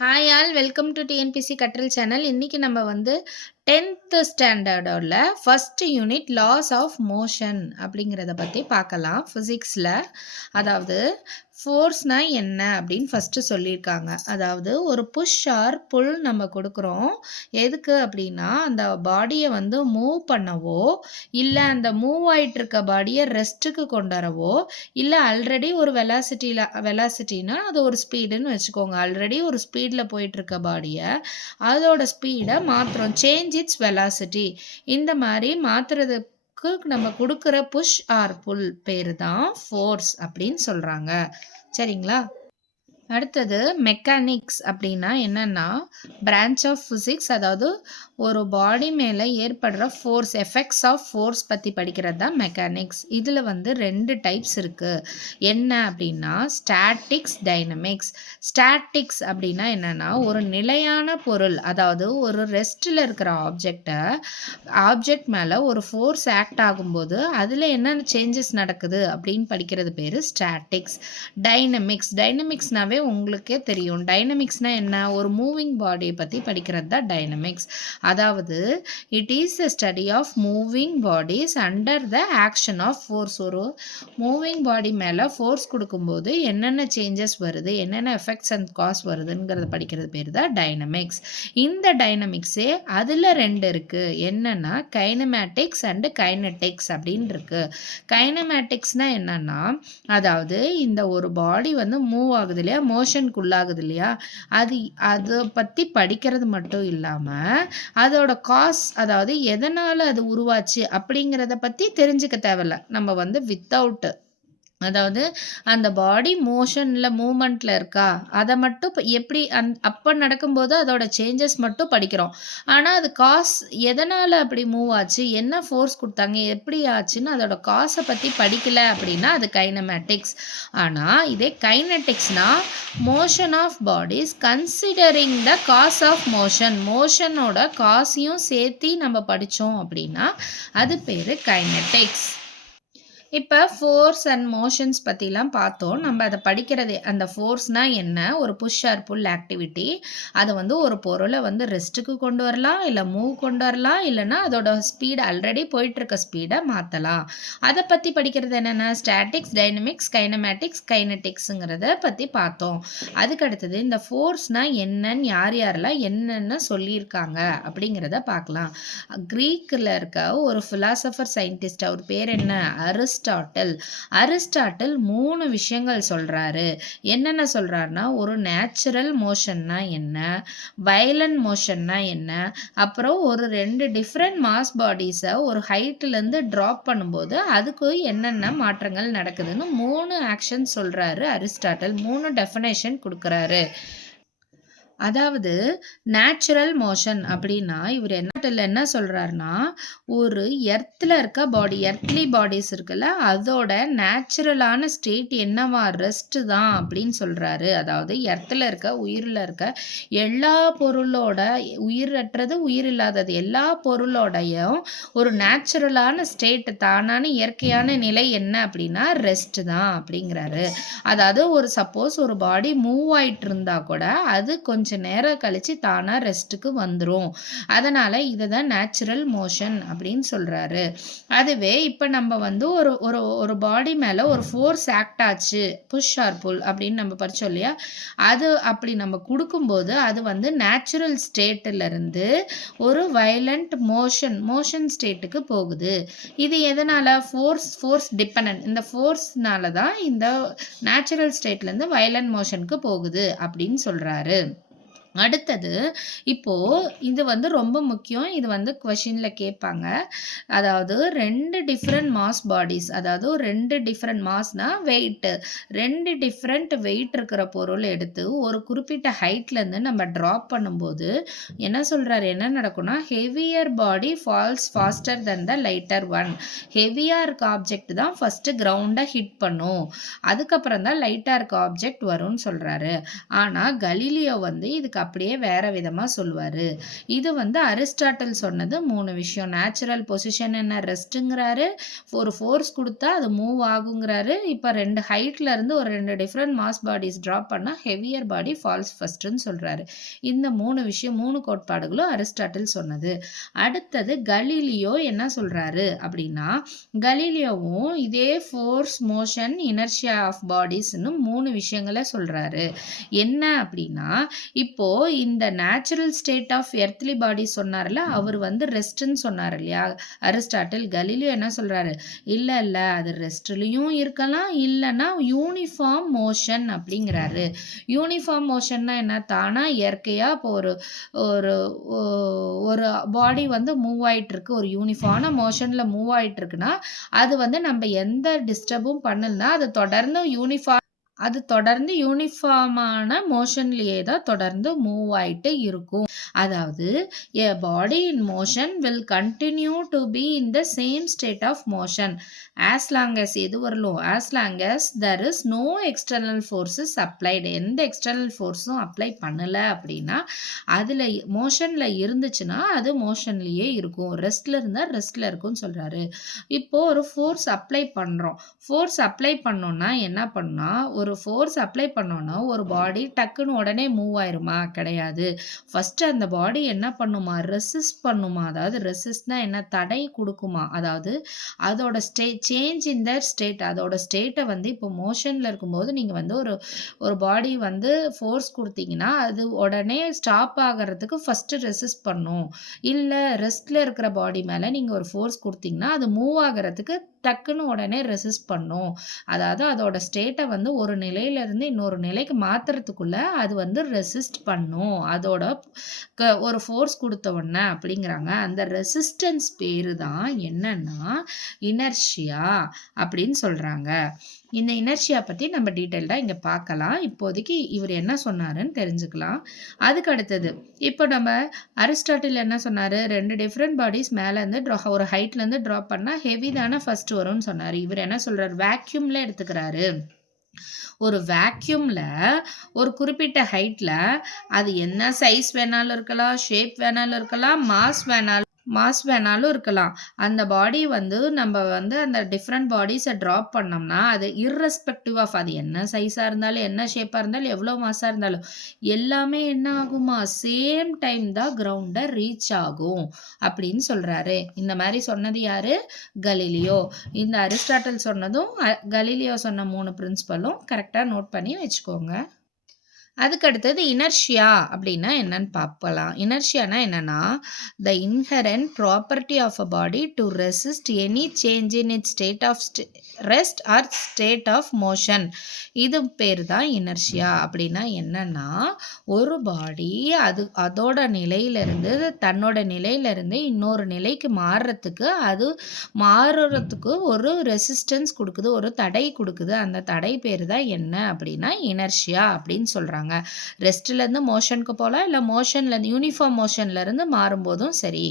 Hi all welcome to TNPSC கற்றல் channel. இன்னைக்கு நம்ம வந்து 10th ஸ்டாண்டர்டோட first unit laws of motion அப்படிங்கிறத பற்றி பார்க்கலாம் ஃபிசிக்ஸில். அதாவது ஃபோர்ஸ்னா என்ன அப்படின்னு ஃபஸ்ட்டு சொல்லியிருக்காங்க. அதாவது ஒரு புஷ் ஆர் புல் நம்ம கொடுக்குறோம். எதுக்கு அப்படின்னா அந்த பாடியை வந்து மூவ் பண்ணவோ, இல்லை அந்த மூவ் ஆகிட்டு இருக்க பாடியை ரெஸ்ட்டுக்கு கொண்டு வரவோ, இல்லை ஆல்ரெடி ஒரு வெலாசிட்டினா அது ஒரு ஸ்பீடுன்னு வச்சுக்கோங்க. ஆல்ரெடி ஒரு ஸ்பீடில் போயிட்டுருக்க பாடியை அதோட ஸ்பீடை மாற்றுறோம். Change it's velocity. இந்த மாதிரி மாற்றுறதுக்கு நம்ம கொடுக்குற புஷ் ஆர் புல் பேர் தான் ஃபோர்ஸ் அப்படின்னு சொல்கிறாங்க. சரிங்களா? அடுத்தது மெக்கானிக்ஸ் அப்படின்னா என்னென்னா பிரான்ச் ஆஃப் ஃபிசிக்ஸ். அதாவது ஒரு பாடி மேலே ஏற்படுற ஃபோர்ஸ், எஃபெக்ட்ஸ் ஆஃப் ஃபோர்ஸ் பற்றி படிக்கிறது தான் மெக்கானிக்ஸ். இதில் வந்து 2 டைப்ஸ் இருக்குது. என்ன அப்படின்னா ஸ்டாட்டிக்ஸ், டைனமிக்ஸ். ஸ்டாட்டிக்ஸ் அப்படின்னா என்னென்னா ஒரு நிலையான பொருள், அதாவது ஒரு ரெஸ்ட்டில் இருக்கிற ஆப்ஜெக்ட் மேலே ஒரு ஃபோர்ஸ் ஆக்ட் ஆகும்போது அதில் என்னென்ன சேஞ்சஸ் நடக்குது அப்படின்னு படிக்கிறது பேர் ஸ்டாட்டிக்ஸ். டைனமிக்ஸ்னாவே உங்களுக்கே தெரியும். டைனமிக்ஸ்னால் என்ன? ஒரு மூவிங் பாடியை பற்றி படிக்கிறது தான் டைனமிக்ஸ். அதாவது it is a study of moving bodies under the action of force. ஒரு மூவிங் பாடி மேலே ஃபோர்ஸ் கொடுக்கும்போது என்னென்ன சேஞ்சஸ் வருது, என்னென்ன எஃபெக்ட்ஸ் அண்ட் காஸ் வருதுங்கிறத படிக்கிறது பேர் தான் டைனமிக்ஸ். இந்த டைனமிக்ஸே அதில் 2 இருக்குது. என்னென்னா கைனமேட்டிக்ஸ் அண்டு கைனட்டிக்ஸ் அப்படின்னு இருக்குது. கைனமேட்டிக்ஸ்னால் என்னென்னா அதாவது இந்த ஒரு பாடி வந்து மூவ் ஆகுது இல்லையா, மோஷனுக்கு உள்ளாகுது இல்லையா, அதை பற்றி படிக்கிறது மட்டும் இல்லாமல் அதோட காஸ், அதாவது எதனால் அது உருவாச்சு அப்படிங்கிறத பற்றி தெரிஞ்சுக்க தேவையில்ல. நம்ம வந்து வித்தவுட், அதாவது அந்த பாடி மூமெண்ட்டில் இருக்கா அதை மட்டும் எப்படி அப்போ நடக்கும்போது அதோட சேஞ்சஸ் மட்டும் படிக்கிறோம். ஆனால் அது காஸ் எதனால் அப்படி மூவ் ஆச்சு, என்ன ஃபோர்ஸ் கொடுத்தாங்க, எப்படி ஆச்சுன்னு அதோட காசை பற்றி படிக்கலை அப்படின்னா அது கைனமேட்டிக்ஸ். ஆனால் இதே கைனட்டிக்ஸ்னால் motion of bodies considering the cause of மோஷனோட காசையும் சேர்த்து நம்ம படித்தோம் அப்படின்னா அது பேர் கைனட்டிக்ஸ். இப்போ ஃபோர்ஸ் அண்ட் மோஷன்ஸ் பற்றிலாம் பார்த்தோம். நம்ம அதை படிக்கிறது, அந்த ஃபோர்ஸ்னால் என்ன, ஒரு புஷ் ஆர் புல் ஆக்டிவிட்டி. அதை வந்து ஒரு பொருளை வந்து ரெஸ்ட்டுக்கு கொண்டு வரலாம், இல்லை மூவ் கொண்டு வரலாம், இல்லைன்னா அதோட ஸ்பீடு ஆல்ரெடி போயிட்டுருக்க ஸ்பீடை மாற்றலாம். அதை பற்றி படிக்கிறது என்னென்னா ஸ்டாட்டிக்ஸ், டைனமிக்ஸ், கைனமேட்டிக்ஸ், கைனட்டிக்ஸுங்கிறத பற்றி பார்த்தோம். அதுக்கு அடுத்தது இந்த ஃபோர்ஸ்னால் என்னன்னு யாரெல்லாம் என்னென்ன சொல்லியிருக்காங்க அப்படிங்கிறத பார்க்கலாம். க்ரீக்கில் இருக்க ஒரு ஃபிலாசபர் சயின்டிஸ்ட், அவர் பேர் என்ன, அரிஸ்டாட்டில் 3 விஷயங்கள் சொல்றாரு. என்னென்ன சொல்றாருன்னா ஒரு நேச்சுரல் மோஷன்னா என்ன, வயலண்ட் மோஷன்னா என்ன, அப்புறம் ஒரு 2 டிஃப்ரெண்ட் மாஸ் பாடிஸை ஒரு ஹைட்லேருந்து ட்ராப் பண்ணும்போது அதுக்கு என்னென்ன மாற்றங்கள் நடக்குதுன்னு 3 ஆக்ஷன் சொல்றாரு அரிஸ்டாட்டில். 3 டெஃபினேஷன் கொடுக்குறாரு. அதாவது நேச்சுரல் மோஷன் அப்படின்னா இவர் என்ன சொல்கிறாருன்னா ஒரு எர்த்தில் இருக்க பாடி, எர்த்லி பாடிஸ் இருக்குல்ல, அதோட நேச்சுரலான ஸ்டேட் என்னவா, ரெஸ்ட்டு தான் அப்படின்னு சொல்கிறாரு. அதாவது எர்த்தில் இருக்க உயிரில் இருக்க எல்லா பொருளோட, உயிரற்றது உயிர் இல்லாதது எல்லா பொருளோடையும் ஒரு நேச்சுரலான ஸ்டேட், தானான இயற்கையான நிலை என்ன அப்படின்னா ரெஸ்ட்டு தான் அப்படிங்கிறாரு. அதாவது ஒரு சப்போஸ் ஒரு பாடி மூவ் ஆகிட்டு இருந்தால் கூட அது கொஞ்சம் நேரம் கழிச்சு தானா ரெஸ்ட்டுக்கு வந்துடும். அதனால இதை தான் நேச்சுரல் மோஷன் அப்படின்னு சொல்றாரு. அதுவே இப்போ நம்ம வந்து ஒரு பாடி மேலே ஒரு ஃபோர்ஸ் ஆக்ட் ஆச்சு, புஷ் ஆர் புல் அப்படின்னு நம்ம படித்தோம் இல்லையா, அது அப்படி நம்ம கொடுக்கும்போது அது வந்து நேச்சுரல் ஸ்டேட்டில் இருந்து ஒரு வயலண்ட் மோஷன் ஸ்டேட்டுக்கு போகுது. இது எதனால், ஃபோர்ஸ் டிபெண்டன்ட். இந்த ஃபோர்ஸ்னால தான் இந்த நேச்சுரல் ஸ்டேட்லேருந்து வயலண்ட் மோஷனுக்கு போகுது அப்படின்னு சொல்கிறாரு. அடுத்தது இப்போ இது வந்து ரொம்ப முக்கியம். இது வந்து கொஷினில் கேட்பாங்க. அதாவது 2 டிஃப்ரெண்ட் மாஸ் பாடிஸ், அதாவது 2 டிஃப்ரெண்ட் மாஸ்னால் வெயிட்டு, 2 டிஃப்ரெண்ட் வெயிட் இருக்கிற பொருள் எடுத்து ஒரு குறிப்பிட்ட ஹைட்லேருந்து நம்ம ட்ராப் பண்ணும்போது என்ன சொல்கிறாரு, என்ன நடக்கும்னா heavier body falls faster then the lighter one. ஹெவியாக இருக்க ஆப்ஜெக்ட் தான் ஃபஸ்ட்டு கிரவுண்டை ஹிட் பண்ணும், அதுக்கப்புறம் தான் லைட்டாக இருக்க ஆப்ஜெக்ட் வரும்னு சொல்கிறாரு. ஆனால் கலீலியோ வந்து இதுக்கு அப்படியே வேற விதமா சொல்லுவாரு. இது வந்து அரிஸ்டாட்டில் சொன்னது 3 விஷயம். நேச்சுரல் பொசிஷன் என்ன ரெஸ்ட்டுங்கிறாரு. ஒரு ஃபோர்ஸ் குடுத்தா அது மூவ் ஆகுங்கிறாரு. இப்ப 2 ஹைட்ல இருந்து ஒரு 2 டிஃபரெண்ட் மாஸ் பாடிஸ் டிராப் பண்ணா ஹெவியர் பாடி ஃபால்ஸ் ஃபர்ஸ்ட்ன்னு சொல்றாரு. இந்த 3 விஷயம் 3 கோட்பாடுகளும் அரிஸ்டாட்டில் சொன்னது. அடுத்தது கலீலியோ என்ன சொல்றாரு அப்படின்னா, கலீலியோவும் இதே ஃபோர்ஸ், மோஷன், இனர்ஷியா ஆஃப் பாடிஸ்ன்னு 3 விஷயங்கள சொல்றாரு. என்ன அப்படின்னா, இப்போ இந்த நேச்சுரல் ஸ்டேட் ஆஃப் எர்த்லி பாடி சொன்னார்ல, அவர் வந்து ரெஸ்ட்ன்னு சொன்னார் இல்லையா அரிஸ்டாட்டில். கலீலியோ என்ன சொல்றாரு, இல்ல இல்ல அது ரெஸ்ட்லயும் இருக்கலாம், இல்லைன்னா யூனிஃபார்ம் மோஷன் அப்படிங்கிறாரு. யூனிஃபார்ம் மோஷன்னா என்ன, தானா இயற்கையா இப்போ ஒரு ஒரு ஒரு பாடி வந்து மூவ் ஆயிட்டு இருக்கு, ஒரு யூனிஃபார்மான மோஷன்ல மூவ் ஆயிட்டு இருக்குன்னா, அது வந்து நம்ம எந்த டிஸ்டர்பும் பண்ணலனா அது தொடர்ந்து யூனிஃபார்மான மோஷன்லயே தான் தொடர்ந்து மூவ் ஆயிட்டு இருக்கும். அதாவது a body in motion will continue to be in the same state of motion as long as எது வரலும் as long as there is no external forces applied. எந்த எக்ஸ்டர்னல் ஃபோர்ஸும் அப்ளை பண்ணல அப்படின்னா அதுல மோஷன்ல இருந்துச்சுன்னா அது மோஷன்லயே இருக்கும். ரெஸ்ட்ல இருந்தா ரெஸ்ட்ல இருக்கும்னு சொல்றாரு. இப்போ ஒரு ஃபோர்ஸ் அப்ளை பண்றோம். ஃபோர்ஸ் அப்ளை பண்ணோம்னா என்ன பண்ணா, ஒரு ஃபோர்ஸ் அப்ளை பண்ணோம்னா ஒரு பாடி டக்குன்னு உடனே மூவ் ஆயிருமா? கிடையாது. ஃபர்ஸ்ட் அந்த பாடி என்ன பண்ணுமா, ரெசிஸ்ட் பண்ணுமா. அதாவது ரெசிஸ்ட்னா என்ன, தடை கொடுக்குமா. அதாவது அதோட சேஞ்ச் இன் தட் ஸ்டேட், அதோட ஸ்டேட்டை வந்து இப்போ மோஷன்ல இருக்கும்போது நீங்க வந்து ஒரு பாடி வந்து ஃபோர்ஸ் கொடுத்தீங்கன்னா அது உடனே ஸ்டாப் ஆகிறதுக்கு ஃபர்ஸ்ட் ரெசிஸ்ட் பண்ணும். இல்ல ரெஸ்ட்ல இருக்கிற பாடி மேல நீங்க ஒரு ஃபோர்ஸ் கொடுத்தீங்கன்னா அது மூவ் ஆகிறதுக்கு டக்குன்னு உடனே ரெசிஸ்ட் பண்ணும். அதாவது அதோட ஸ்டேட்டை வந்து ஒரு நிலையில இருந்து இன்னொரு நிலைக்கு மாத்துறதுக்குள்ள அது வந்து ரெசிஸ்ட் பண்ணும். அதோட ஒரு ஃபோர்ஸ் கொடுத்த உடனே அப்படிங்கிறாங்க. அந்த ரெசிஸ்டன்ஸ் பேரு தான் என்னன்னா இனர்ஷியா அப்படின்னு சொல்றாங்க. இந்த இனர்ஷியா பத்தி நம்ம டீட்டெயில்டா இங்க பார்க்கலாம். இப்போதைக்கு இவர் என்ன சொன்னாருன்னு தெரிஞ்சுக்கலாம். அதுக்கு அடுத்தது இப்போ நம்ம அரிஸ்டாட்டில் என்ன சொன்னாரு, 2 டிஃப்ரெண்ட் பாடிஸ் மேல இருந்து ஒரு ஹைட்ல இருந்து டிராப் பண்ணா ஹெவி தானே ஃபர்ஸ்ட் வரும்னு சொன்னாரு. இவர் என்ன சொல்றாரு, வேக்யூம்ல எடுத்துக்கிறாரு. ஒரு வேக்யூம்ல ஒரு குறிப்பிட்ட ஹைட்ல அது என்ன சைஸ் வேணாலும் இருக்கலாம், ஷேப் வேணாலும் இருக்கலாம், மாஸ் வேணாலும் இருக்கலாம். அந்த பாடி வந்து நம்ம வந்து அந்த டிஃப்ரெண்ட் பாடிஸை ட்ராப் பண்ணோம்னா அது இர்ரெஸ்பெக்டிவ் ஆஃப் அது என்ன சைஸாக இருந்தாலும் என்ன ஷேப்பாக இருந்தாலும் எவ்வளோ மாஸாக இருந்தாலும் எல்லாமே என்ன ஆகுமா, சேம் டைம் தான் கிரவுண்டை ரீச் ஆகும் அப்படின்னு சொல்கிறாரு. இந்த மாதிரி சொன்னது யாரு, கலீலியோ. இந்த அரிஸ்டாட்டில் சொன்னதும் கலீலியோ சொன்ன 3 பிரின்சிபலும் கரெக்டாக நோட் பண்ணி வச்சுக்கோங்க. அதுக்கு அடுத்தது இனர்ஷியா அப்படின்னா என்னன்னு பார்க்கலாம். இனர்ஷியானா என்னன்னா, the inherent property of a body to resist any change in its state of rest or state of motion. இது பேர் தான் இனர்ஷியா. அப்படின்னா என்னன்னா, ஒரு பாடி அதோட நிலையிலிருந்து தன்னோட நிலையிலிருந்து இன்னொரு நிலைக்கு மாறுறதுக்கு ஒரு ரெசிஸ்டன்ஸ் கொடுக்குது, ஒரு தடை கொடுக்குது. அந்த தடை பேர் தான் என்ன அப்படின்னா இனர்ஷியா அப்படின்னு சொல்றாங்க. ரெஸ்ட்ல இருந்து மோஷனுக்கு போகலாம், இல்லை மோஷன்ல இருந்து யூனிஃபார்ம் மோஷன்ல இருந்து மாறும்போதும் சரி.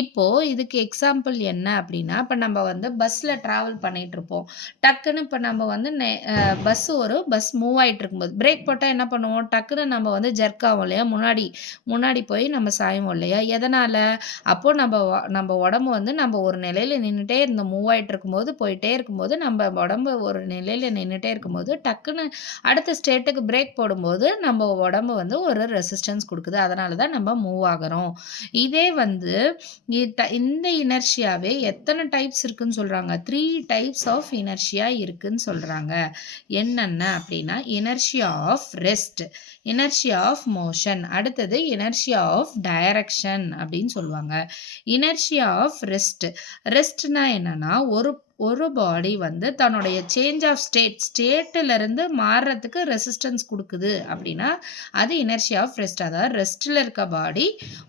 இப்போ இதுக்கு எக்ஸாம்பிள் என்ன அப்படின்னா, இப்போ நம்ம வந்து பஸ்ல டிராவல் பண்ணிட்டு இருப்போம். டக்குன்னு இப்போ நம்ம வந்து பஸ் மூவ் ஆயிட்டு இருக்கும்போது பிரேக் போட்டால் என்ன பண்ணுவோம், டக்குன்னு நம்ம வந்து ஜெர்க் ஆகும் இல்லையா, முன்னாடி போய் நம்ம சாயுவோம் இல்லையா. எதனால, அப்போ நம்ம உடம்பு வந்து நம்ம ஒரு நிலையில நின்றுட்டே இருந்த மூவ் ஆயிட்டு இருக்கும்போது போயிட்டே இருக்கும்போது நம்ம உடம்பு ஒரு நிலையில நின்றுட்டே இருக்கும்போது டக்குன்னு அடுத்த ஸ்டேட்டுக்கு பிரேக் போடும்போது நம்ம உடம்பு வந்து ஒரு ரெசிஸ்டன்ஸ் கொடுக்குது. அதனால தான் நம்ம மூவ் ஆகிறோம். இதே வந்து இந்த இனர்ஷியாவே எத்தனை டைப்ஸ் இருக்குன்னு சொல்றாங்க, 3 டைப்ஸ் ஆஃப் இனர்ஷியா இருக்குன்னு சொல்றாங்க. என்னென்ன அப்படின்னா, inertia of rest, inertia of motion, அடுத்தது இனர்ஷியா ஆஃப் டைரக்ஷன் அப்படின்னு சொல்லுவாங்க. இனர்ஷியா ஆஃப் ரெஸ்ட்னா என்னன்னா, ஒரு பாடி வந்து தன்னுடைய சேஞ்ச் ஆஃப் ஸ்டேட்ல இருந்து மாறுறதுக்கு ரெசிஸ்டன்ஸ் கொடுக்குது அப்படின்னா அது இனர்ஷியா ஆஃப் ரெஸ்ட். அதாவது ரெஸ்ட்ல இருக்க பாடி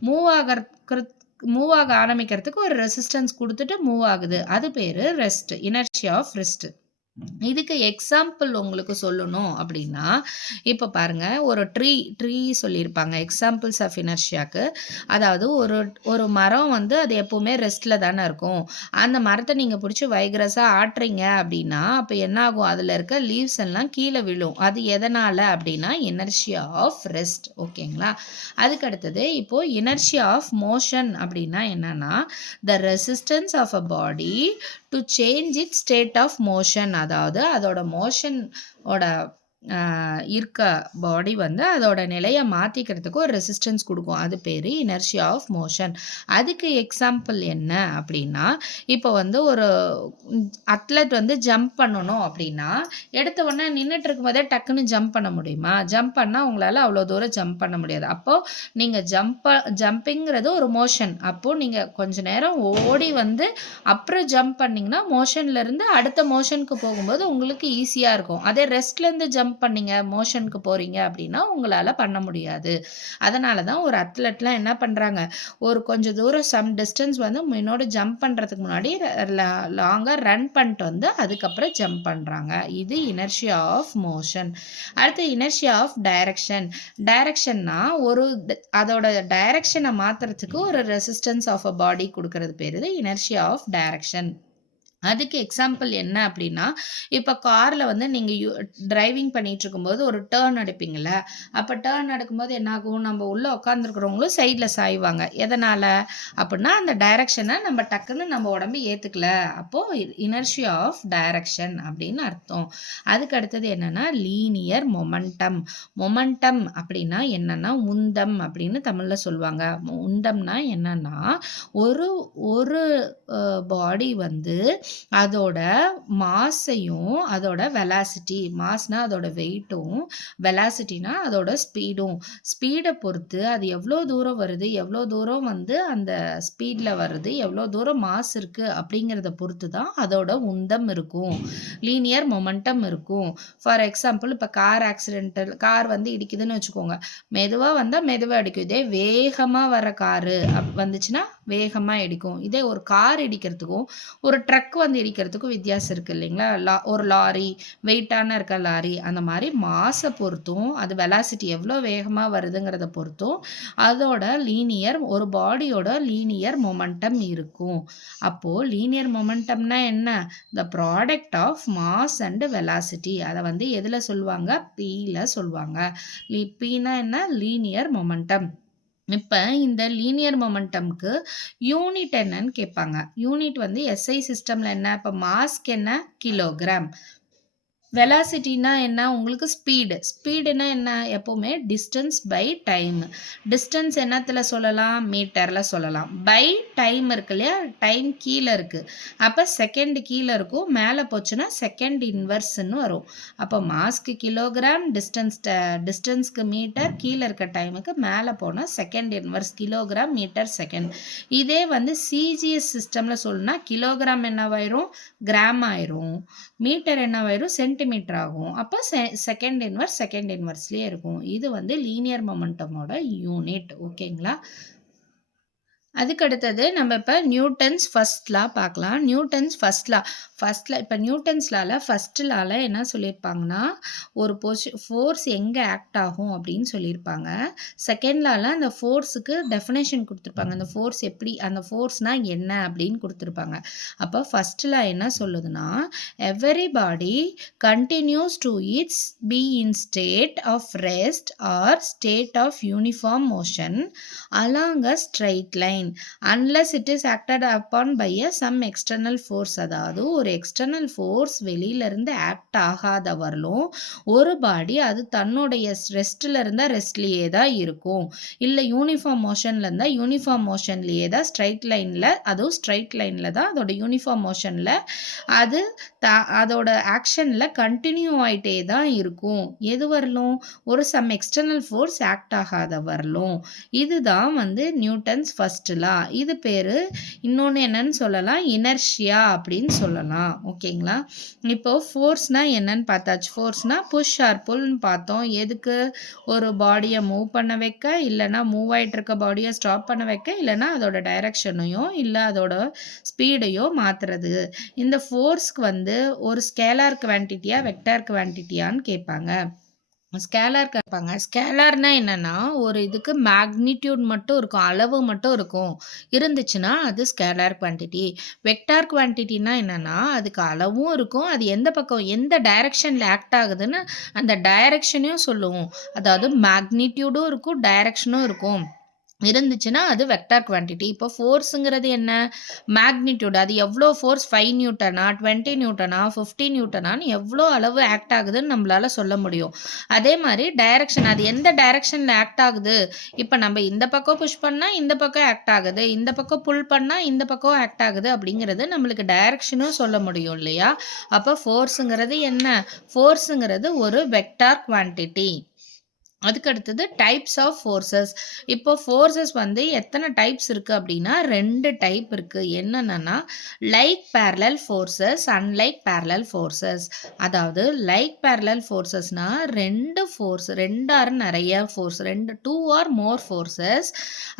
மூவ் ஆக ஆரம்பிக்கிறதுக்கு ஒரு ரெசிஸ்டன்ஸ் கொடுத்துட்டு மூவ் ஆகுது, அது பேரு ரெஸ்ட், இனர்ஷியா ஆஃப் ரெஸ்ட். இதுக்கு எக்ஸாம்பிள் உங்களுக்கு சொல்லணும் அப்படின்னா, இப்ப பாருங்க ஒரு ட்ரீ சொல்லியிருப்பாங்க. எக்ஸாம்பிள்ஸ் ஆஃப் இனர்ஷியாக்கு. அதாவது ஒரு ஒரு மரம் வந்து அது எப்பவுமே ரெஸ்ட்ல தானே இருக்கும். அந்த மரத்த நீங்க புடிச்சு வைகரஸா ஆட்டுறீங்க அப்படின்னா, அப்ப என்ன ஆகும்? அதுல இருக்க லீவ்ஸ் எல்லாம் கீழ விழும். அது எதனால அப்படின்னா, இனர்ஷியா ஆஃப் ரெஸ்ட். ஓகேங்களா? அதுக்கு அடுத்தது இப்போ இனர்ஷியா ஆஃப் மோஷன் அப்படின்னா என்னன்னா, the resistance of a body to change it state of motion. அதாவது அதோட மோஷன் ஓட இருக்க பாடி வந்து அதோட நிலையை மாற்றிக்கிறதுக்கு ஒரு ரெசிஸ்டன்ஸ் கொடுக்கும். அது பேர் இனர்ஷியா ஆஃப் மோஷன். அதுக்கு எக்ஸாம்பிள் என்ன அப்படின்னா, இப்போ வந்து ஒரு அத்லட் வந்து ஜம்ப் பண்ணணும் அப்படின்னா, எடுத்த உடனே நின்றுட்டு இருக்கும்போதே டக்குன்னு ஜம்ப் பண்ண முடியுமா? ஜம்ப் பண்ணால் உங்களால் அவ்வளோ தூரம் ஜம்ப் பண்ண முடியாது. அப்போது நீங்கள் ஜம்பிங்கிறது ஒரு மோஷன். அப்போது நீங்கள் கொஞ்ச நேரம் ஓடி வந்து அப்புறம் ஜம்ப் பண்ணிங்கன்னா மோஷன்லேருந்து அடுத்த மோஷனுக்கு போகும்போது உங்களுக்கு ஈஸியாக இருக்கும். அதே ரெஸ்ட்லேருந்து ஜம்ப் பண்ணீங்க மோஷனுக்கு போகிறீங்க அப்படின்னா உங்களால் பண்ண முடியாது. அதனால தான் ஒரு அத்லெட்லாம் என்ன பண்ணுறாங்க, ஒரு கொஞ்சம் தூரம் சம் டிஸ்டன்ஸ் வந்து முன்னோட ஜம்ப் பண்ணுறதுக்கு முன்னாடி லாங்காக ரன் பண்ணிட்டு வந்து அதுக்கப்புறம் ஜம்ப் பண்ணுறாங்க. இது இனர்ஷியா ஆஃப் மோஷன். அடுத்து இனர்ஷியா ஆஃப் டைரக்ஷன். டைரக்ஷன்னா ஒரு அதோட டைரக்ஷனை மாற்றுறதுக்கு ஒரு ரெசிஸ்டன்ஸ் ஆஃப் அ பாடி கொடுக்கறது பேர் இனர்ஷியா ஆஃப் டைரக்ஷன். அதுக்கு எக்ஸாம்பிள் என்ன அப்படின்னா, இப்போ காரில் வந்து நீங்கள் டிரைவிங் பண்ணிட்டு இருக்கும்போது ஒரு டேர்ன் எடுப்பீங்கள்ல, அப்போ டேர்ன் எடுக்கும்போது என்னாகும், நம்ம உள்ளே உட்காந்துருக்கிறவங்களும் சைடில் சாய்வாங்க. எதனால் அப்படின்னா அந்த டைரக்ஷனை நம்ம டக்குன்னு நம்ம உடம்பு ஏற்றுக்கல. அப்போது இனர்ஷியா ஆஃப் டைரக்ஷன் அப்படின்னு அர்த்தம். அதுக்கு அடுத்தது என்னென்னா லீனியர் மொமெண்டம். மொமெண்டம் அப்படின்னா என்னென்னா உந்தம் அப்படின்னு தமிழில் சொல்லுவாங்க. உந்தம்னா என்னென்னா ஒரு ஒரு பாடி வந்து அதோட மாஸையும் அதோட வெலாசிட்டி, மாஸ்னா அதோட வெயிட்டும், வெலாசிட்டினா அதோட ஸ்பீடை பொறுத்து அது எவ்வளோ தூரம் வருது, எவ்வளோ தூரம் வந்து அந்த ஸ்பீடில் வருது, எவ்வளோ தூரம் மாஸ் இருக்குது அப்படிங்கிறத பொறுத்து தான் அதோட உந்தம் இருக்கும், லீனியர் மொமெண்டம் இருக்கும். ஃபார் எக்ஸாம்பிள் இப்போ கார் வந்து இடிக்குதுன்னு வச்சுக்கோங்க, மெதுவாக வந்தால் மெதுவாக அடிக்கும். இதே வேகமாக வர காரு வந்துச்சுன்னா வேகமாக இடிக்கும். இதே ஒரு கார் இடிக்கிறதுக்கும் ஒரு ட்ரக் வந்து இடிக்கிறதுக்கும் வித்தியாசம் இருக்குது இல்லைங்களா? ஒரு லாரி, வெயிட்டான இருக்க லாரி, அந்த மாதிரி மாஸை பொறுத்தும் அது வெலாசிட்டி எவ்வளோ வேகமாக வருதுங்கிறத பொறுத்தும் அதோட ஒரு பாடியோட லீனியர் மொமெண்டம் இருக்கும். அப்போது லீனியர் மொமெண்டம்னா என்ன? The product of mass and velocity. அதை வந்து எதில் சொல்லுவாங்க? பீல சொல்லுவாங்க. பீனா என்ன? Linear momentum. இப்போ இந்த லீனியர் மொமெண்டம்க்கு யூனிட் என்னன்னு கேட்பாங்க. யூனிட் வந்து எஸ்ஐ சிஸ்டமில் என்ன? இப்போ மாஸ்க்கு என்ன? கிலோகிராம். வெலாசிட்டினா என்ன? உங்களுக்கு ஸ்பீடுனா என்ன? எப்போவுமே டிஸ்டன்ஸ் பை டைம். டிஸ்டன்ஸ் என்னத்தில் சொல்லலாம்? மீட்டரில் சொல்லலாம். பை டைம் இருக்கு இல்லையா? டைம் கீழே இருக்குது, அப்போ செகண்ட் கீழே இருக்கும், மேலே போச்சுன்னா செகண்ட் இன்வர்ஸ்ன்னு வரும். அப்போ மாஸ்க்கு கிலோகிராம், டிஸ்டன்ஸ்க்கு மீட்டர், கீழே இருக்க டைமுக்கு மேலே போனால் second inverse, kilogram metre second. இதே வந்து சிஜிஎஸ் சிஸ்டமில் சொல்லணும்னா கிலோகிராம் என்னவாயிரும்? கிராம் ஆயிரும். மீட்டர் என்னவாயிரும்? சென்டிமீட்டர் ஆகும். அப்போ செகண்ட் இன்வர்ஸ்லேயே இருக்கும். இது வந்து லீனியர் மொமெண்டமோட யூனிட். ஓகேங்களா? அதுக்கு அடுத்தது நம்ம இப்போ நியூட்டன்ஸ் ஃபர்ஸ்ட் லா பார்க்கலாம். நியூட்டன்ஸ் ஃபர்ஸ்ட் லா இப்போ நியூட்டன்ஸ் லால ஃபர்ஸ்ட் லால என்ன சொல்லியிருப்பாங்கன்னா, ஒரு ஃபோர்ஸ் எங்கே ஆக்ட் ஆகும் அப்படின்னு சொல்லியிருப்பாங்க. செகண்ட் லால அந்த ஃபோர்ஸுக்கு டெஃபினேஷன் கொடுத்துருப்பாங்க. அந்த ஃபோர்ஸ் எப்படி, அந்த ஃபோர்ஸ்னால் என்ன அப்படின்னு கொடுத்துருப்பாங்க. அப்போ ஃபர்ஸ்ட் லா என்ன சொல்லுதுன்னா, every body continues to be in state of rest or state of uniform motion along a straight line unless it is acted upon by some external force. அதாவது ஒரு எக்ஸ்டர்னல் ஃபோர்ஸ் வெளியிலேருந்து act ஆகாத வரலும் ஒரு பாடி அது தன்னுடைய ரெஸ்ட்டில் இருந்தால் ரெஸ்ட்லேயே தான் இருக்கும், இல்லை யூனிஃபார்ம் மோஷனில் இருந்தால் யூனிஃபார்ம் மோஷன்லேயே தான், ஸ்ட்ரைட் லைனில், அதுவும் ஸ்ட்ரைட் லைனில் தான் அதோட யூனிஃபார்ம் மோஷனில் அது அதோட ஆக்ஷனில் கண்டினியூ ஆகிட்டே தான் இருக்கும். எது வரலும்? ஒரு சம் எக்ஸ்டர்னல் ஃபோர்ஸ் ஆக்ட் ஆகாத வரலும். இதுதான் வந்து நியூட்டன்ஸ் ஃபர்ஸ்ட் வச்சுலாம். இது பேரு இன்னொன்னு என்னன்னு சொல்லலாம், இனர்ஷியா அப்படின்னு சொல்லலாம். ஓகேங்களா? இப்போ ஃபோர்ஸ்னா என்னன்னு பார்த்தாச்சு. ஃபோர்ஸ்னா புஷ் ஆர் புல்ன்னு பார்த்தோம். எதுக்கு? ஒரு பாடிய மூவ் பண்ண வைக்க, இல்லன்னா மூவ் ஆயிட்டு இருக்க பாடிய ஸ்டாப் பண்ண வைக்க, இல்லன்னா அதோட டைரக்ஷனையோ, இல்ல அதோட ஸ்பீடையோ மாத்துறது. இந்த ஃபோர்ஸ்க்கு வந்து ஒரு ஸ்கேலார் குவான்டிட்டியா, வெக்டார் குவான்டிட்டியான்னு கேட்பாங்க. ஸ்கேலார் கேட்பாங்க. ஸ்கேலார்னா என்னன்னா, ஒரு இதுக்கு மேக்னிட்யூட் மட்டும் இருக்கும். அளவு மட்டும் இருக்கும். இருந்துச்சுன்னா, அது ஸ்கேலார் குவான்டிட்டி. வெக்டார் குவான்டிட்டினா என்னன்னா, அதுக்கு அளவும் இருக்கும். அது எந்த பக்கம், எந்த டைரக்ஷன்ல ஆக்ட் ஆகுதுன்னு அந்த டைரக்ஷனையும் சொல்லும். அதாவது மேக்னிட்யூடும் இருக்கும், டைரக்ஷனும் இருக்கும். இருந்துச்சுன்னா அது வெக்டார் குவான்டிட்டி. இப்போ ஃபோர்ஸுங்கிறது என்ன? மேக்னிட்யூட். அது எவ்வளோ ஃபோர்ஸ் 5 நியூட்டனா, 20 நியூட்டனா, 50 நியூட்டனான்னு எவ்வளோ அளவு ஆக்ட் ஆகுதுன்னு நம்மளால சொல்ல முடியும். அதே மாதிரி டைரக்ஷன், அது எந்த டைரக்ஷன்ல ஆக்ட் ஆகுது. இப்போ நம்ம இந்த பக்கம் புஷ் பண்ணா இந்த பக்கம் ஆக்ட் ஆகுது, இந்த பக்கம் புல் பண்ணா இந்த பக்கம் ஆக்ட் ஆகுது அப்படிங்கிறது நம்மளுக்கு டைரக்ஷனும் சொல்ல முடியும் இல்லையா? அப்போ ஃபோர்ஸுங்கிறது என்ன? ஃபோர்ஸுங்கிறது ஒரு வெக்டார் குவான்டிட்டி. அதுக்கு அடுத்தது டைப்ஸ் ஆஃப் ஃபோர்ஸஸ். இப்போ ஃபோர்ஸஸ் வந்து எத்தனை டைப்ஸ் இருக்குது அப்படின்னா 2 டைப் இருக்குது. என்னென்னா like parallel forces, unlike parallel forces. அதாவது லைக் பேரலல் ஃபோர்ஸஸ்னால் 2 ஃபோர்ஸ், 2 ஆர் நிறைய ஃபோர்ஸ், 2 ஆர் மோர் ஃபோர்ஸஸ்.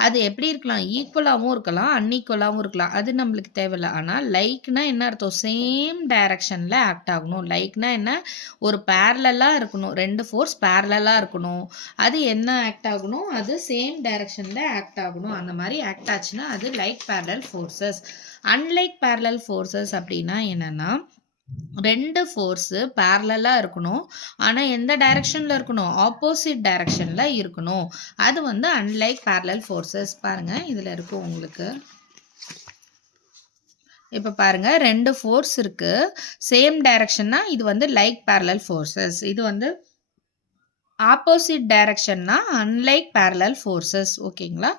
அது எப்படி இருக்கலாம்? ஈக்குவலாகவும் இருக்கலாம், அன்ஈக்குவலாகவும் இருக்கலாம். அது நம்மளுக்கு தேவையில்லை. ஆனால் லைக்னா என்ன அர்த்தம்? சேம் டைரக்ஷனில் ஆக்ட் ஆகணும். லைக்னா என்ன? ஒரு பேரலாக இருக்கணும், 2 ஃபோர்ஸ் பேரலாக இருக்கணும். அது என்ன ஆக்ட் ஆகணும்? அது சேம் டைரக்ஷன்ல ஆக்ட் ஆகணும். அந்த மாதிரி ஆக்ட் ஆச்சுன்னா அது like parallel forces. Unlike parallel forces அப்படின்னா என்னன்னா, 2 ஃபோர்ஸு பேரலா இருக்கணும். ஆனால் எந்த டைரக்ஷனில் இருக்கணும்? ஆப்போசிட் டைரக்ஷனில் இருக்கணும். அது வந்து அன்லைக் பேரலல் ஃபோர்ஸஸ். பாருங்கள் இதில் இருக்கும் உங்களுக்கு. இப்போ பாருங்க 2 ஃபோர்ஸ் இருக்கு, சேம் டைரக்ஷன்னா இது வந்து லைக் பேரலல் ஃபோர்ஸஸ். இது வந்து ஆப்போசிட் டைரக்ஷன்னா அன்லைக் பேரலல் ஃபோர்ஸஸ். ஓகேங்களா?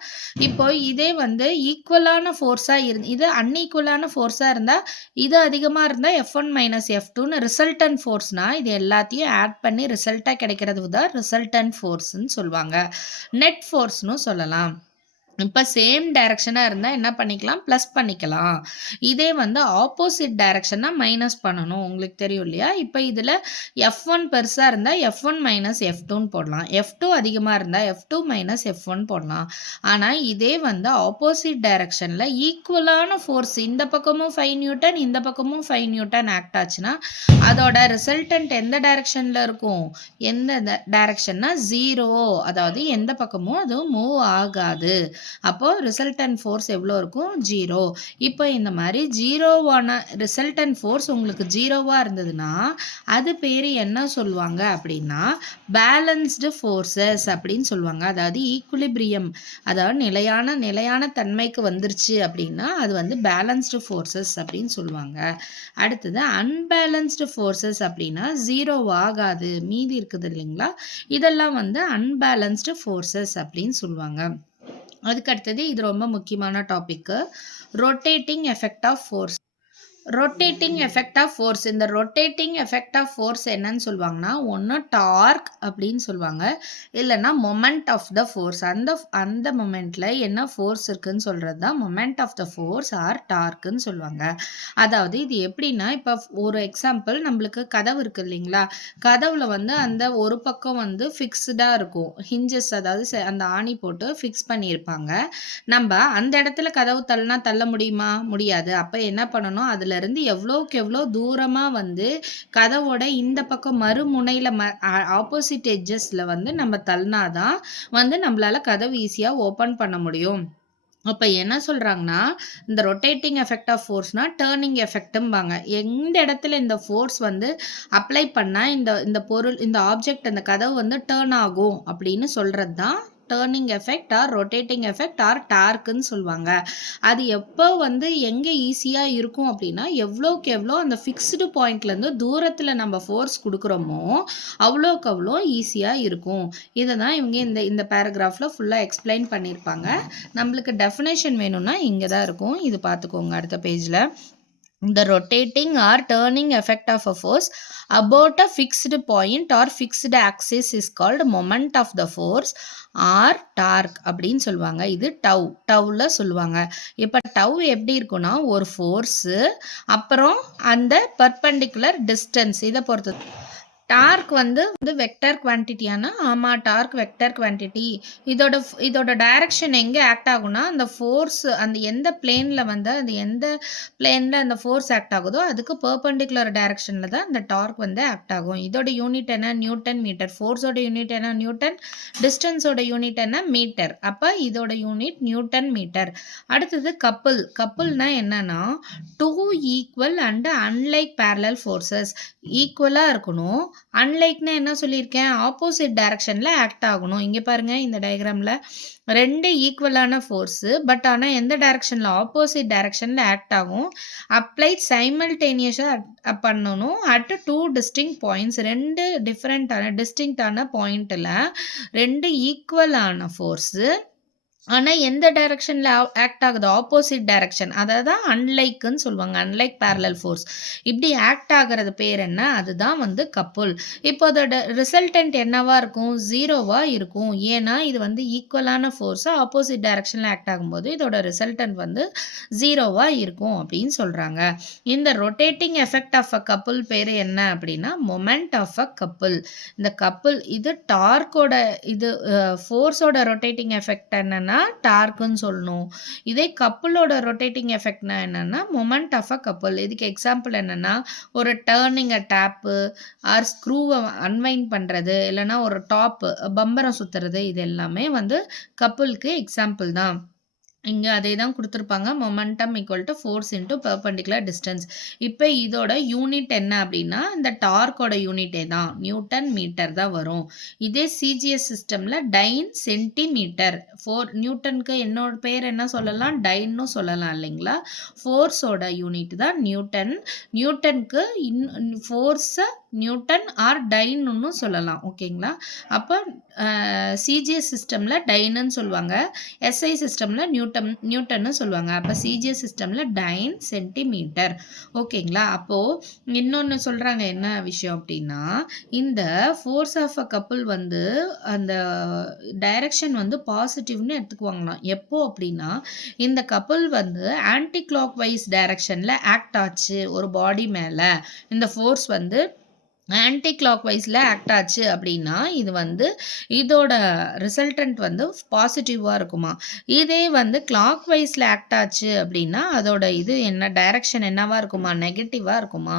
இப்போ இதே வந்து ஈக்குவலான ஃபோர்ஸாக இது அன்ஈக்குவலான ஃபோர்ஸாக இருந்தால், இது அதிகமாக இருந்தால் F1 மைனஸ் F2ன்னு ரிசல்டன்ட் ஃபோர்ஸ்னால் இது எல்லாத்தையும் ஆட் பண்ணி ரிசல்ட்டாக கிடைக்கிறது தான் ரிசல்டன்ட் ஃபோர்ஸ்ன்னு சொல்லுவாங்க. நெட் ஃபோர்ஸ்னு சொல்லலாம். இப்போ சேம் டைரக்ஷனாக இருந்தால் என்ன பண்ணிக்கலாம்? ப்ளஸ் பண்ணிக்கலாம். இதே வந்து ஆப்போசிட் டைரக்ஷன்னா மைனஸ் பண்ணணும். உங்களுக்கு தெரியும் இல்லையா? இப்போ இதில் F1 பெருசாக இருந்தால் F1 மைனஸ் F2ன்னு போடலாம். F2 அதிகமாக இருந்தால் F2 மைனஸ் F1 போடலாம். ஆனால் இதே வந்து ஆப்போசிட் டைரக்ஷனில் ஈக்குவலான ஃபோர்ஸ், இந்த பக்கமும் 5 நியூட்டன், இந்த பக்கமும் 5 நியூட்டன் ஆக்ட் ஆச்சுன்னா அதோட ரிசல்டன்ட் எந்த டைரக்ஷனில் இருக்கும்? எந்த டைரக்ஷன்னா 0. அதாவது எந்த பக்கமும் அது மூவ் ஆகாது. அப்போ ரிசல்டன்ட் ஃபோர்ஸ் எவ்வளோ இருக்கும்? 0. இப்போ இந்த மாதிரி ஜீரோவான ரிசல்டன்ட் ஃபோர்ஸ் உங்களுக்கு 0வா இருந்ததுன்னா அது பேர் என்ன சொல்லுவாங்க அப்படின்னா பேலன்ஸ்டு ஃபோர்ஸஸ் அப்படின்னு சொல்லுவாங்க. அதாவது ஈக்குலிபிரியம், அதாவது நிலையான தன்மைக்கு வந்துருச்சு அப்படின்னா அது வந்து பேலன்ஸ்டு ஃபோர்ஸஸ் அப்படின்னு சொல்லுவாங்க. அடுத்தது அன்பேலன்ஸ்டு ஃபோர்ஸஸ் அப்படின்னா 0 ஆகாது, மீதி இருக்குது இல்லைங்களா? இதெல்லாம் வந்து அன்பேலன்ஸ்டு ஃபோர்ஸஸ் அப்படின்னு சொல்லுவாங்க. அதுக்கு அடுத்தது இது ரொம்ப முக்கியமான topic, rotating effect of force. Rotating effect of force. இந்த ரொட்டேட்டிங் எஃபெக்ட் ஆஃப் ஃபோர்ஸ் என்னன்னு சொல்லுவாங்கன்னா, ஒன்று டார்க் அப்படின்னு சொல்லுவாங்க, இல்லைன்னா மொமெண்ட் ஆஃப் த ஃபோர்ஸ். அந்த மொமெண்ட்டில் என்ன ஃபோர்ஸ் இருக்குன்னு சொல்கிறது தான் moment of the force or டார்க்குன்னு சொல்லுவாங்க. அதாவது இது எப்படின்னா, இப்போ ஒரு எக்ஸாம்பிள், நம்மளுக்கு கதவு இருக்குது இல்லைங்களா? கதவுல வந்து அந்த ஒரு பக்கம் வந்து ஃபிக்ஸ்டாக இருக்கும், ஹிஞ்சஸ், அதாவது அந்த ஆணி போட்டு ஃபிக்ஸ் பண்ணியிருப்பாங்க. நம்ம அந்த இடத்துல கதவு தள்ள முடியுமா? முடியாது. அப்போ என்ன பண்ணணும்? அதில் இருந்து எவ்வளோக்கு எவ்வளோ தூரமாக வந்து கதவோட இந்த பக்கம் மறுமுனையில் ஆப்போசிட் எட்ஜஸில் வந்து நம்ம தள்ளினாதான் வந்து நம்மளால கதவு ஈஸியாக ஓப்பன் பண்ண முடியும். அப்போ என்ன சொல்கிறாங்கன்னா, இந்த ரொட்டேட்டிங் எஃபெக்ட் ஆஃப் ஃபோர்ஸ்னால் டேர்னிங் எஃபெக்ட்டும்பாங்க. எந்த இடத்துல இந்த ஃபோர்ஸ் வந்து அப்ளை பண்ணால் இந்த பொருள், இந்த ஆப்ஜெக்ட், அந்த கதவு வந்து டேர்ன் ஆகும் அப்படின்னு சொல்கிறது தான் turning effect or rotating effect or டார்க்குன்னு சொல்லுவாங்க. அது எப்போ வந்து எங்கே ஈஸியாக இருக்கும் அப்படின்னா, எவ்வளோக்கு எவ்வளோ அந்த ஃபிக்ஸ்டு பாயிண்ட்லேருந்து தூரத்தில் நம்ம ஃபோர்ஸ் கொடுக்குறோமோ அவ்வளோக்கு அவ்வளோ ஈஸியாக இருக்கும். இதை தான் இவங்க இந்த பேராகிராஃபில் ஃபுல்லாக எக்ஸ்பிளைன் பண்ணியிருப்பாங்க. நம்மளுக்கு டெஃபினேஷன் வேணும்னா இங்கே தான் இருக்கும், இது பார்த்துக்கோங்க அடுத்த பேஜில். the rotating or turning effect of a force about a fixed point or fixed axis is called moment of the force or torque அப்படின்னு சொல்லுவாங்க. இது டவ்ல சொல்லுவாங்க. இப்போ டவ் எப்படி இருக்குன்னா ஒரு ஃபோர்ஸு அப்புறம் அந்த பர்பெண்டிகுலர் டிஸ்டன்ஸ் இதை பொறுத்து. டார்க் வந்து வெக்டர் குவான்டிட்டியான ஆமாம் டார்க் வெக்டர் குவான்டிட்டி. இதோட டைரக்ஷன் எங்கே ஆக்ட் ஆகும்னா அந்த ஃபோர்ஸ் அந்த எந்த பிளேனில் வந்து அது எந்த பிளேனில் அந்த ஃபோர்ஸ் ஆக்ட் ஆகுதோ அதுக்கு பெர்பெண்டிகுலர் டைரக்ஷனில் தான் அந்த டார்க் வந்து ஆக்ட் ஆகும். இதோட யூனிட் என்ன நியூட்டன் மீட்டர். ஃபோர்ஸோட யூனிட் என்ன நியூட்டன். டிஸ்டன்ஸோட யூனிட் என்ன மீட்டர். அப்போ இதோட யூனிட் நியூட்டன் மீட்டர். அடுத்தது கப்புல்னா என்னன்னா two equal and unlike parallel forces. ஈக்குவலாக இருக்கணும். அன்லைக்னா என்ன சொல்லியிருக்கேன் ஆப்போசிட் டைரக்ஷனில் ஆக்ட் ஆகணும். இங்கே பாருங்கள் இந்த டயக்ராமில் ரெண்டு ஈக்குவலான ஃபோர்ஸு பட் எந்த டைரக்ஷனில் ஆப்போசிட் டைரக்ஷனில் ஆக்ட் ஆகும். அப்ளைட் சைமல்டேனியஸாக பண்ணணும் அட் டூ டிஸ்டிங் பாயிண்ட்ஸ். ரெண்டு டிஸ்டிங்டான பாயிண்ட்டில் ரெண்டு ஈக்குவலான ஃபோர்ஸு ஆனால் எந்த டைரக்ஷனில் ஆக்ட் ஆகுது ஆப்போசிட் டைரக்ஷன் அதை தான் அன்லைக்குன்னு சொல்லுவாங்க. அன்லைக் பேரலல் ஃபோர்ஸ் இப்படி ஆக்ட் ஆகிறது பேர் என்ன அதுதான் வந்து கப்புல். இப்போ அதோட ரிசல்டன்ட் என்னவா இருக்கும் ஜீரோவாக இருக்கும். ஏன்னா இது வந்து ஈக்குவலான ஃபோர்ஸு ஆப்போசிட் டைரக்ஷனில் ஆக்ட் ஆகும்போது இதோட ரிசல்டன்ட் வந்து ஜீரோவாக இருக்கும் அப்படின்னு சொல்கிறாங்க. இந்த rotating effect of a couple பேர் என்ன அப்படின்னா மொமெண்ட் ஆஃப் அ கப்புல். இந்த கப்புல் இது டார்க்கோட இது ஃபோர்ஸோட ரொட்டேட்டிங் எஃபெக்ட் என்னன்னா டார்க்குன்னு சொல்லணும். இதே கப்புளோட ரொட்டேட்டிங் எஃபெக்ட்னா என்னன்னா மொமெண்ட் ஆஃப் அ கப்புள். இதுக்கு எக்ஸாம்பிள் என்னன்னா ஒரு டேர்னிங் அ டேப்பு ஆர் ஸ்க்ரூவை அன்வைண்ட் பண்ணுறது இல்லைன்னா ஒரு டாப்பு பம்பரம் சுற்றுறது இது எல்லாமே வந்து கப்புளுக்கு எக்ஸாம்பிள் தான். இங்கே அதே தான் கொடுத்துருப்பாங்க momentum equal to force into perpendicular distance. இப்போ இதோட யூனிட் என்ன அப்படின்னா இந்த டார்க்கோட யூனிட்டே தான் நியூட்டன் மீட்டர் தான் வரும். இதே சிஜிஎஸ் சிஸ்டமில் டைன் சென்டிமீட்டர். நியூட்டனுக்கு என்னோட பேர் என்ன சொல்லலாம் டைன்னு சொல்லலாம் இல்லைங்களா. ஃபோர்ஸோட யூனிட் தான் நியூட்டன். நியூட்டனுக்கு ஃபோர்ஸை நியூட்டன் ஆர் டைன்னு சொல்லலாம் ஓகேங்களா. அப்போ சிஜிஎஸ் சிஸ்டமில் டைனுன்னு சொல்லுவாங்க. எஸ்ஐ சிஸ்டமில் நியூட்டன்னு சொல்லுவாங்க. அப்போ சிஜிஎஸ் சிஸ்டமில் டைன் சென்டிமீட்டர் ஓகேங்களா. அப்போது இன்னொன்று சொல்கிறாங்க என்ன விஷயம் அப்படின்னா இந்த ஃபோர்ஸ் ஆஃப் அ கப்புள் வந்து அந்த டைரக்ஷன் வந்து பாசிட்டிவ்னு எடுத்துக்குவாங்களாம். எப்போ அப்படின்னா இந்த கப்புள் வந்து ஆன்டி கிளாக் வைஸ் டைரக்ஷனில் ஆக்ட் ஆச்சு ஒரு பாடி மேலே. இந்த ஃபோர்ஸ் வந்து ஆன்டி கிளாக் வைஸில் ஆக்ட் ஆச்சு அப்படின்னா இது வந்து இதோட ரிசல்டன்ட் வந்து பாசிட்டிவாக இருக்குமா. இதே வந்து கிளாக் வைஸில் ஆக்ட் ஆச்சு அப்படின்னா அதோட இது என்ன டைரக்ஷன் என்னவாக இருக்குமா நெகட்டிவாக இருக்குமா.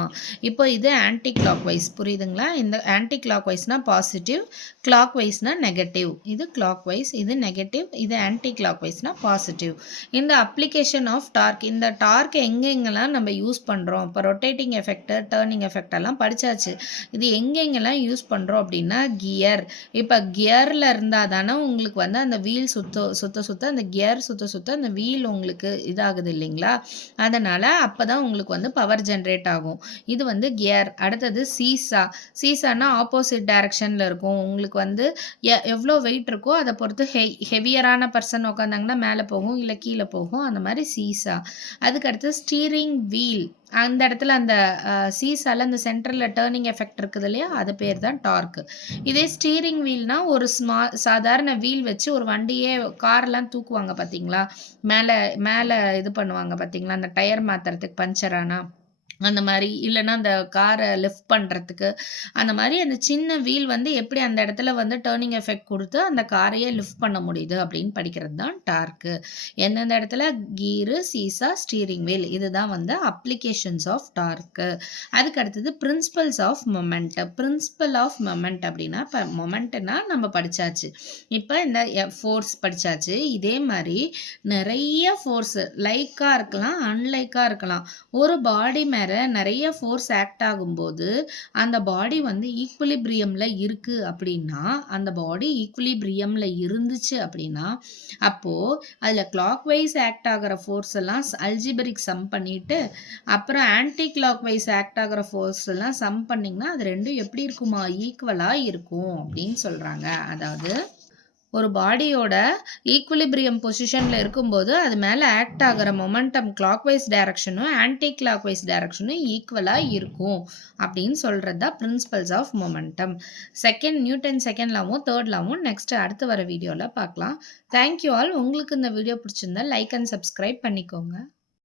இப்போ இது ஆன்டி கிளாக் வைஸ் புரியுதுங்களா. இந்த ஆன்டி கிளாக் வைஸ்னால் பாசிட்டிவ் கிளாக் வைஸ்னால் நெகட்டிவ். இது கிளாக் வைஸ் இது நெகட்டிவ் இது ஆன்டி கிளாக் வைஸ்னால் பாசிட்டிவ். இந்த அப்ளிகேஷன் ஆஃப் டார்க் இந்த டார்க் எங்கெங்கெல்லாம் நம்ம யூஸ் பண்ணுறோம். இப்போ ரொட்டேட்டிங் எஃபெக்ட் டேர்னிங் எஃபெக்ட் எல்லாம் படித்தாச்சு. இது எங்கெங்கெல்லாம் யூஸ் பண்ணுறோம் அப்படின்னா கியர். இப்போ கியரில் இருந்தால் தானே உங்களுக்கு வந்து அந்த வீல் சுத்த அந்த கியர் சுத்த அந்த வீல் உங்களுக்கு இதாகுது இல்லைங்களா. அதனால் அப்போ தான் உங்களுக்கு வந்து பவர் ஜென்ரேட் ஆகும். இது வந்து கியர். அடுத்தது சீசானா ஆப்போசிட் டைரக்ஷனில் இருக்கும். உங்களுக்கு வந்து எவ்வளோ வெயிட் இருக்கோ அதை பொறுத்து ஹெவியரான பர்சன் உட்காந்தாங்கன்னா மேலே போகும் இல்லை கீழே போகும் அந்த மாதிரி சீசா. அதுக்கடுத்து ஸ்டீரிங் வீல். அந்த இடத்துல அந்த சீசால அந்த சென்டரில் டேர்னிங் எஃபெக்ட் இருக்குது இல்லையா அது பேர் தான் டார்க்கு. இதே ஸ்டீரிங் வீல்னா ஒரு சாதாரண வீல் வச்சு ஒரு வண்டியே கார்லாம் தூக்குவாங்க பார்த்தீங்களா. மேலே மேலே இது பண்ணுவாங்க பார்த்தீங்களா அந்த டயர் மாற்றுறதுக்கு பஞ்சர் ஆனால் அந்த மாதிரி இல்லைன்னா அந்த காரை லிஃப்ட் பண்ணுறதுக்கு அந்த மாதிரி அந்த சின்ன வீல் வந்து எப்படி அந்த இடத்துல வந்து டேர்னிங் எஃபெக்ட் கொடுத்து அந்த காரையே லிஃப்ட் பண்ண முடியுது அப்படின்னு படிக்கிறது தான் டார்க்கு. எந்தெந்த இடத்துல கீரு சீசா ஸ்டீரிங் வீல் இதுதான் வந்து அப்ளிகேஷன்ஸ் ஆஃப் டார்க்கு. அதுக்கு அடுத்தது principles of moment. Principle of moment அப்படின்னா இப்போ மொமெண்ட்னா நம்ம படித்தாச்சு. இப்போ இந்த ஃபோர்ஸ் படித்தாச்சு. இதே மாதிரி நிறைய ஃபோர்ஸு லைக்காக இருக்கலாம் அன்லைக்காக இருக்கலாம். ஒரு பாடி மேலே நிறைய ஃபோர்ஸ் ஆக்ட் ஆகும்போது அந்த பாடி வந்து ஈக்குலிபிரியமில் இருக்குது அப்படின்னா அந்த பாடி ஈக்குலிபிரியமில் இருந்துச்சு அப்படின்னா அப்போது அதில் கிளாக் வைஸ் ஆக்ட் ஆகிற ஃபோர்ஸ் எல்லாம் அல்ஜிபரிக் சம் பண்ணிவிட்டு அப்புறம் ஆன்டி கிளாக் வைஸ் ஆக்ட் ஆகிற ஃபோர்ஸ் எல்லாம் சம் பண்ணிங்கன்னா அது ரெண்டும் எப்படி இருக்குமா ஈக்குவலாக இருக்கும் அப்படின்னு சொல்கிறாங்க. அதாவது ஒரு பாடியோட ஈக்குலிபிரியம் பொசிஷன்ல இருக்கும்போது, அது மேல ஆக்ட் ஆகுற மொமெண்டம் கிளாக்வைஸ் டைரக்ஷனும், ஆன்டி கிளாக்வைஸ் டைரக்ஷனும் ஈக்குவலா இருக்கும். அப்படின்னு சொல்றது தான் principles of momentum. Newton second லாவும், தேர்ட் லாவும் நெக்ஸ்ட் அடுத்து வர வீடியோல பார்க்கலாம். Thank you all. உங்களுக்கு இந்த வீடியோ பிடிச்சிருந்தா லைக் அண்ட் சப்ஸ்கிரைப் பண்ணிக்கோங்க.